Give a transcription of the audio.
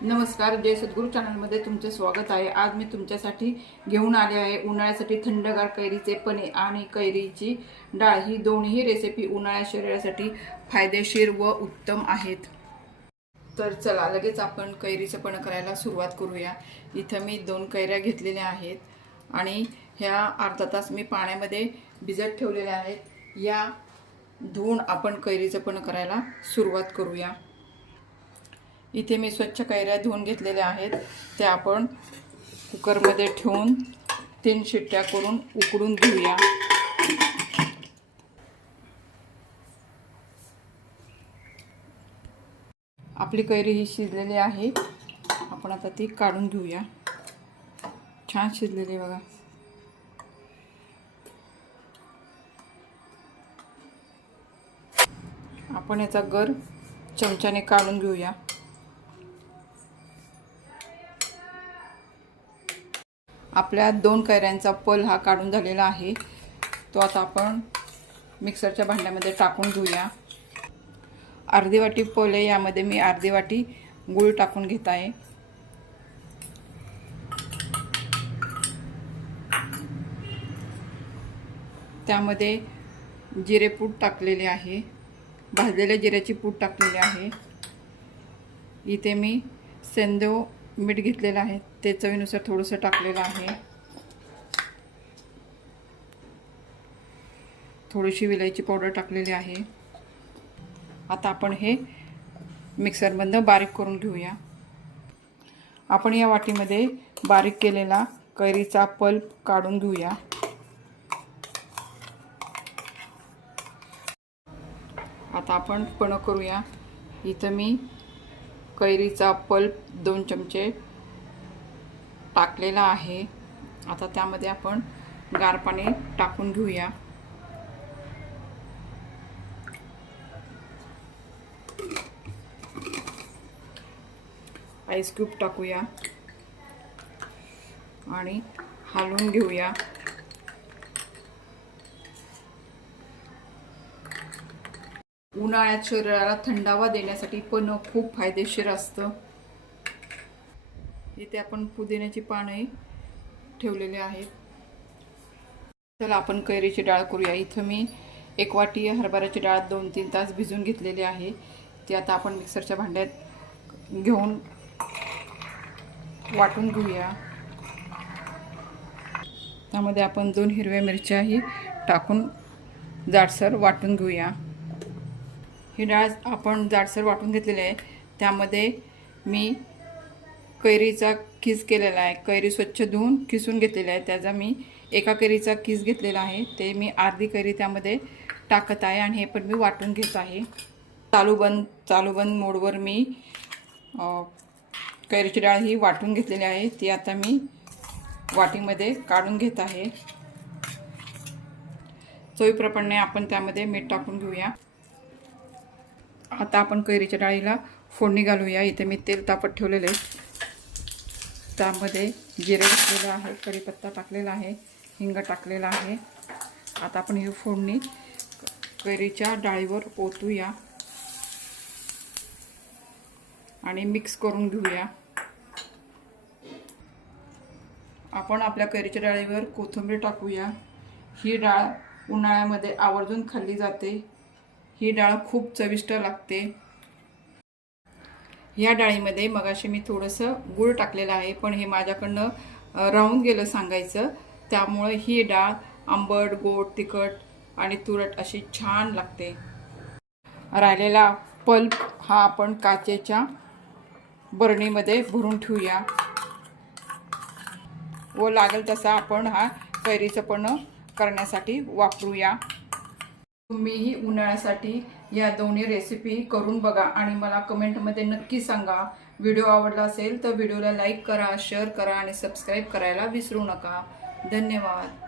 नमस्कार, जय सद्गुरू चॅनलमध्ये तुमचे स्वागत आहे। आज मी तुमच्यासाठी घेऊन आले आहे उन्हाळ्यासाठी थंडगार कैरीचे पने आणि कैरीची डाळ। ही दोन्ही रेसिपी उन्हाळ्या शरीरासाठी फायदेशीर व उत्तम आहेत। तर चला लगेच आपण कैरीचं पण करायला सुरुवात करूया। इथं मी 2 कैऱ्या घेतलेल्या आहेत आणि ह्या अर्धा तास मी पाण्यामध्ये भिजत ठेवलेल्या आहेत। या धुवून आपण कैरीचं पण करायला सुरुवात करूया। इथे मी स्वच्छ कैऱ्या धुवून घेतलेल्या आहेत। त्या आपण कुकरमध्ये ठेवून 3 शिट्ट्या करून उकडून घेऊया। आपली कैरी ही शिजलेली आहे। आपण आता ती काढून घेऊया। छान शिजलेली आहे बघा। आपण याचा गर चमच्याने काढून घेऊया। आपल्या 2 कैऱ्यांचा पल हा काढून झालेला आहे। तो आता आपण मिक्सरच्या भांड्यामध्ये टाकून घेऊया। अर्धी वाटी पल आहे, यामध्ये मी अर्धी वाटी गूळ टाकून घेत आहे। त्यामध्ये जिरेपूड टाकलेले आहे, भाजलेल्या जिऱ्याची पूड टाकलेली आहे। इथे मी सेंदव मीठ घेतलेलं आहे, ते चवीनुसार थोडंसं टाकलेलं आहे। थोडीशी विलायची पावडर टाकलेली आहे। आता आपण हे मिक्सरमधून बारीक करून घेऊया। आपण या वाटीमध्ये बारीक केलेला कैरीचा पल्प काढून घेऊया। आता आपण पण करूया। इथं मी कैरीचा पल्प 2 चमचे टाकलेला आहे। आता त्यामध्ये आपण गार पाणी टाकून घेऊया। आईस क्यूब टाकूया आणि हलवून घेऊया। उन्हाळ्यात शरीराला थंडावा देण्यासाठी पण खूप फायदेशीर असतं। इथे आपण पुदिन्याची पाने ठेवलेली आहेत। चला आपण कैरीची डाळ करूया। इथं मी 1 वाटी हरभऱ्याची डाळ 2-3 तास भिजवून घेतलेली आहे। ती आता आपण मिक्सरच्या भांड्यात घेऊन वाटून घेऊया। त्यामध्ये आपण 2 हिरव्या मिरच्याही टाकून जाडसर वाटून घेऊया। ही डाळ आपण जाडसर वाटून घेतलेली आहे। त्यामध्ये मी कैरीचा किस केलेला आहे। कैरी स्वच्छ धुवून किसून घेतलेली आहे। त्याचा मी एका कैरीचा किस घेतलेला आहे, ते मी अर्धी कैरी त्यामध्ये टाकत आहे आणि हे पण मी वाटून घेत आहे। चालू बंद मोडवर मी कैरीची डाळ ही वाटून घेतलेली आहे। ती आता मी वाटीमध्ये काढून घेत आहे। चवीप्रमाणे आपण त्यामध्ये मीठ टाकून घेऊया। आता आपण कैरीच्या डाळीला फोडणी घालूया। इथे मी तेल तापत ठेवलेले आहे, त्यामध्ये जिरे घातलेलं आहे, कढीपत्ता टाकलेला आहे, हिंग टाकलेला आहे। आता आपण ही फोडणी कैरीच्या डाळीवर ओतूया आणि मिक्स करून घेऊया। आपण आपल्या कैरीच्या डाळीवर कोथिंबीर टाकूया। ही डाळ उन्हाळ्यामध्ये आवर्जून खाल्ली जाते। ही डाळ खूप चविष्ट लागते। या डाळीमध्ये मगाशी मी थोडंसं गूळ टाकलेलं आहे, पण हे माझ्याकडनं राहून गेलं सांगायचं, त्यामुळे ही डाळ आंबट, गोड, तिखट आणि तुरट अशी छान लागते। राहिलेला पल्प हा आपण काचेच्या बरणीमध्ये भरून ठेवूया व लागेल तसा आपण हा कैरीचं पण करण्यासाठी वापरूया। तुम्हीही उन्हाळ्यासाठी या दोन्ही रेसिपी करून बघा आणि मला कमेंटमध्ये नक्की सांगा। व्हिडिओ आवडला असेल तर व्हिडिओला लाईक करा, शेअर करा आणि सबस्क्राईब करायला विसरू नका। धन्यवाद।